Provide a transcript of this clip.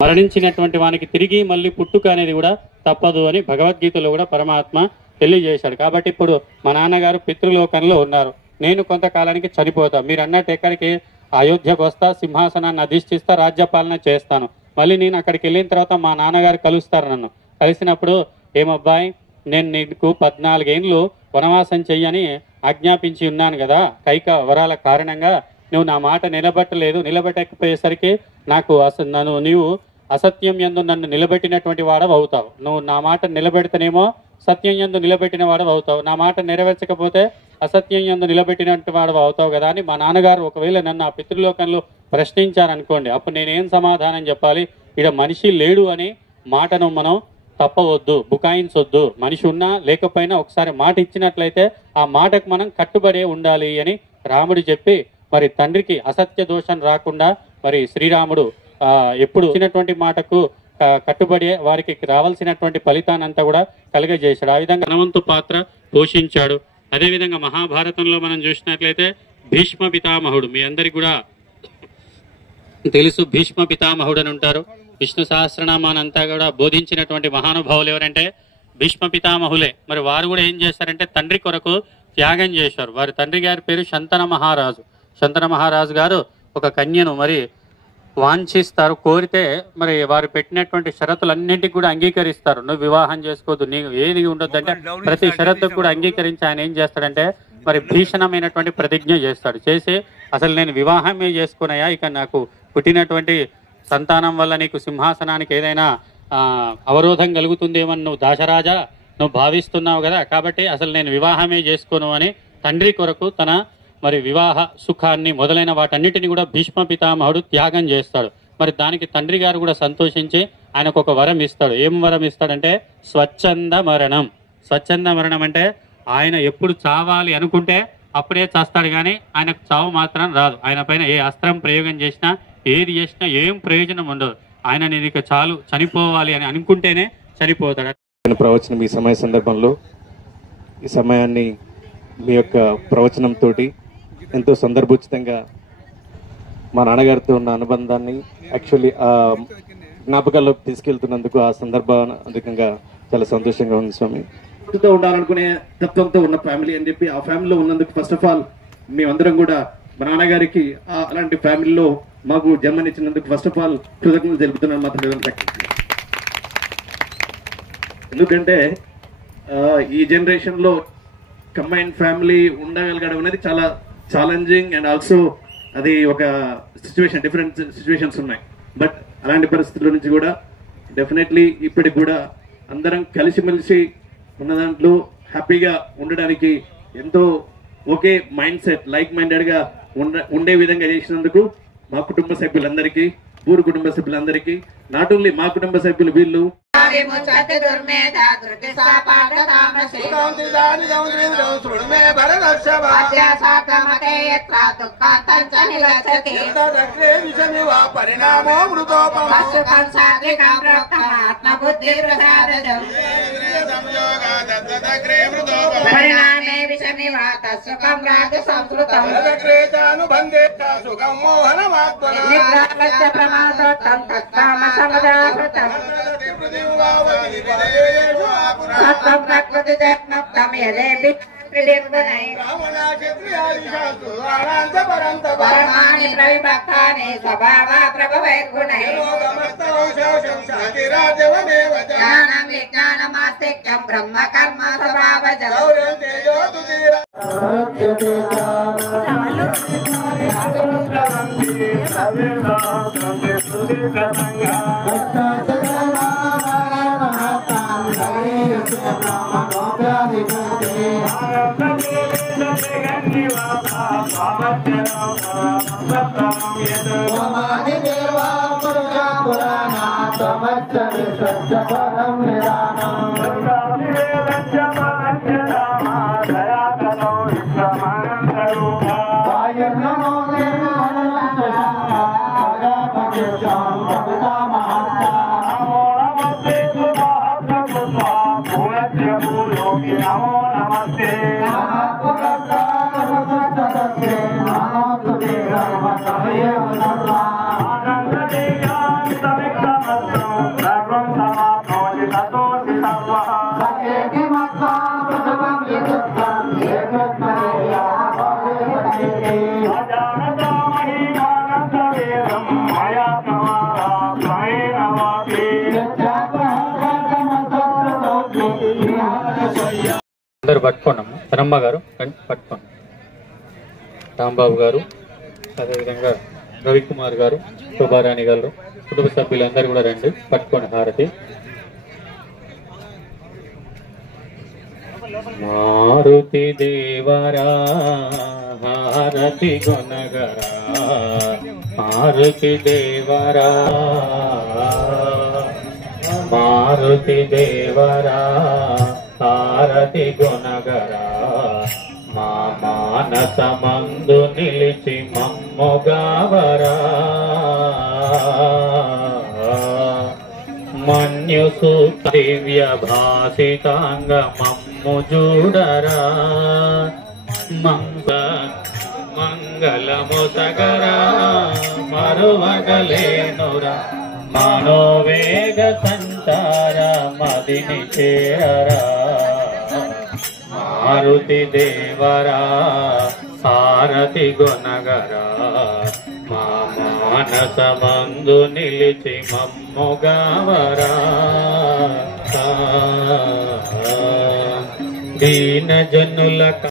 మరణించినటువంటి వానికి తిరిగి మళ్ళీ పుట్టుక అనేది కూడా తప్పదు అని భగవద్గీతలో కూడా పరమాత్మ తెలియజేశాడు. కాబట్టి ఇప్పుడు మా నాన్నగారు పితృలోకంలో ఉన్నారు, నేను కొంతకాలానికి చనిపోతా. మీరు అన్నట్టు ఎక్కడికి అయోధ్యకు వస్తా, సింహాసనాన్ని అధిష్ఠిస్తా, రాజ్యపాలన చేస్తాను. మళ్ళీ నేను అక్కడికి వెళ్ళిన తర్వాత మా నాన్నగారు కలుస్తారు. నన్ను కలిసినప్పుడు, ఏమబ్బాయి, నేను నీకు 14 ఏళ్ళు వనవాసం చెయ్యని ఆజ్ఞాపించి ఉన్నాను కదా, కైక వరాల కారణంగా నువ్వు నా మాట నిలబెట్టలేదు. నిలబెట్టకపోయేసరికి నాకు నీవు అసత్యం యందు నన్ను నిలబెట్టినటువంటి వాడవు అవుతావు. నువ్వు నా మాట నిలబెడితేనేమో సత్యం యందు నిలబెట్టిన వాడవు అవుతావు, నా మాట నెరవేర్చకపోతే అసత్యం యందు నిలబెట్టినట్టు వాడవు అవుతావు కదా అని మా నాన్నగారు ఒకవేళ నన్ను ఆ పితృలోకంలో ప్రశ్నించారనుకోండి, అప్పుడు నేనేం సమాధానం చెప్పాలి? ఇక్కడ మనిషి లేడు అని మాటను మనం తప్పవద్దు, బుకాయించొద్దు. మనిషి ఉన్నా లేకపోయినా ఒకసారి మాట ఇచ్చినట్లయితే ఆ మాటకు మనం కట్టుబడే ఉండాలి అని రాముడు చెప్పి, మరి తండ్రికి అసత్య దోషం రాకుండా మరి శ్రీరాముడు ఎప్పుడు ఇచ్చినటువంటి మాటకు కట్టుబడి వారికి రావాల్సినటువంటి ఫలితాన్ని అంతా కూడా కలుగజేశాడు. ఆ విధంగా ధనవంతు పాత్ర పోషించాడు. అదేవిధంగా మహాభారతంలో మనం చూసినట్లయితే భీష్మ పితామహుడు, మీ అందరికి కూడా తెలుసు, భీష్మ పితామహుడు అని ఉంటారు. విష్ణు సహస్రనామానంతా కూడా బోధించినటువంటి మహానుభావులు ఎవరంటే భీష్మ పితామహులే. మరి వారు కూడా ఏం చేశారంటే తండ్రి కొరకు త్యాగం చేశారు. వారి తండ్రి గారి పేరు శంతన మహారాజు. శంతన మహారాజు గారు ఒక కన్యను మరి వాంఛిస్తారు, కోరితే మరి వారు పెట్టినటువంటి షరతులన్నింటికి కూడా అంగీకరిస్తారు. నువ్వు వివాహం చేసుకోవద్దు, నీకు ఏది ఉండొద్దు అంటే ప్రతి షరతుకు కూడా అంగీకరించి ఆయన ఏం చేస్తాడంటే మరి భీషణమైనటువంటి ప్రతిజ్ఞ చేస్తాడు. చేసి అసలు నేను వివాహమే చేసుకున్నాయా, ఇక నాకు పుట్టినటువంటి సంతానం వల్ల నీకు సింహాసనానికి ఏదైనా అవరోధం కలుగుతుందేమని నువ్వు దాశరాజా నువ్వు భావిస్తున్నావు కదా, కాబట్టి అసలు నేను వివాహమే చేసుకోను అని తండ్రి కొరకు తన మరి వివాహ సుఖాన్ని మొదలైన వాటన్నిటిని కూడా భీష్మ పితామహుడు త్యాగం చేస్తాడు. మరి దానికి తండ్రి గారు కూడా సంతోషించి ఆయనకు ఒక వరం ఇస్తాడు. ఏం వరం ఇస్తాడంటే స్వచ్ఛంద మరణం. స్వచ్ఛంద మరణం అంటే ఆయన ఎప్పుడు చావాలి అనుకుంటే అప్పుడే చేస్తాడు, కానీ ఆయనకు చావు మాత్రం రాదు. ఆయన పైన ఏ అస్త్రం ప్రయోగం చేసినా ఏది చేసినా ఏం ప్రయోజనం ఉండదు. ఆయన నేను ఇక చాలు చనిపోవాలి అని అనుకుంటేనే చనిపోతాడు. ప్రవచనం ఈ సమయ సందర్భంలో ఈ సమయాన్ని మీ యొక్క ప్రవచనంతో ఎంతో సందర్భోచితంగా మా నాన్నగారితో ఉన్న అనుబంధాన్ని యాక్చువల్లీ జ్ఞాపకాల్లోకి తీసుకెళ్తున్నందుకు ఆ సందర్భాధికంగా చాలా సంతోషంగా ఉంది స్వామి. ఉండాలనుకునే తత్వంతో ఉన్న ఫ్యామిలీ అని చెప్పి ఆ ఫ్యామిలీలో ఉన్నందుకు ఫస్ట్ ఆఫ్ ఆల్ మేమందరం కూడా మా నాన్నగారికి అలాంటి ఫ్యామిలీలో మాకు జన్మనిచ్చినందుకు ఫస్ట్ ఆఫ్ ఆల్ కృతజ్ఞతలు తెలుపుతున్నాను మాత్రం. ఎందుకంటే ఈ జనరేషన్ లో కంబైన్డ్ ఫ్యామిలీ ఉండగలగడం అనేది చాలా ఛాలెంజింగ్ అండ్ ఆల్సో అది ఒక సిచ్యువేషన్, డిఫరెంట్ సిచ్యువేషన్స్ ఉన్నాయి. బట్ అలాంటి పరిస్థితుల నుంచి కూడా డెఫినెట్లీ ఇప్పటికి కూడా అందరం కలిసిమెలిసి ఉన్న దాంట్లో హ్యాపీగా ఉండడానికి ఎంతో ఒకే మైండ్ సెట్, లైక్ మైండెడ్ గా ఉండే విధంగా చేసినందుకు మా కుటుంబ సభ్యులందరికీ, పూర్వ కుటుంబ సభ్యులందరికీ, నాట్ ఓన్లీ మా కుటుంబ సభ్యులు వీళ్ళు బ్రహ్మ కర్మ స్వభావజ Namaste. అందరు పట్టుకోండమ్మా. రమ్మ గారు రండి, పట్టుకోండి. రాంబాబు గారు, అదేవిధంగా రవికుమార్ గారు, శోభారాణి గారు, కుటుంబ సభ్యులందరూ కూడా రండి, పట్టుకోండి హారతి. మారుతి దేవరా హారతి గుణగరా, మారుతి దేవరా, మారుతి దేవరా హారతి గుణగరా, మా మానసమందు నిలిచి మమ్ముగావరా, మన్యుసు దివ్య భాసితాంగ మమ్ము చూడరా, మంగళము సగరా మరువగలేనురా, మనోవేగ సంచార మదిని చేరరా, మారుతి దేవరా హారతి గుణగరా, మా మానసమందు నిలిచి మమ్ముగావరా, దీన జనుల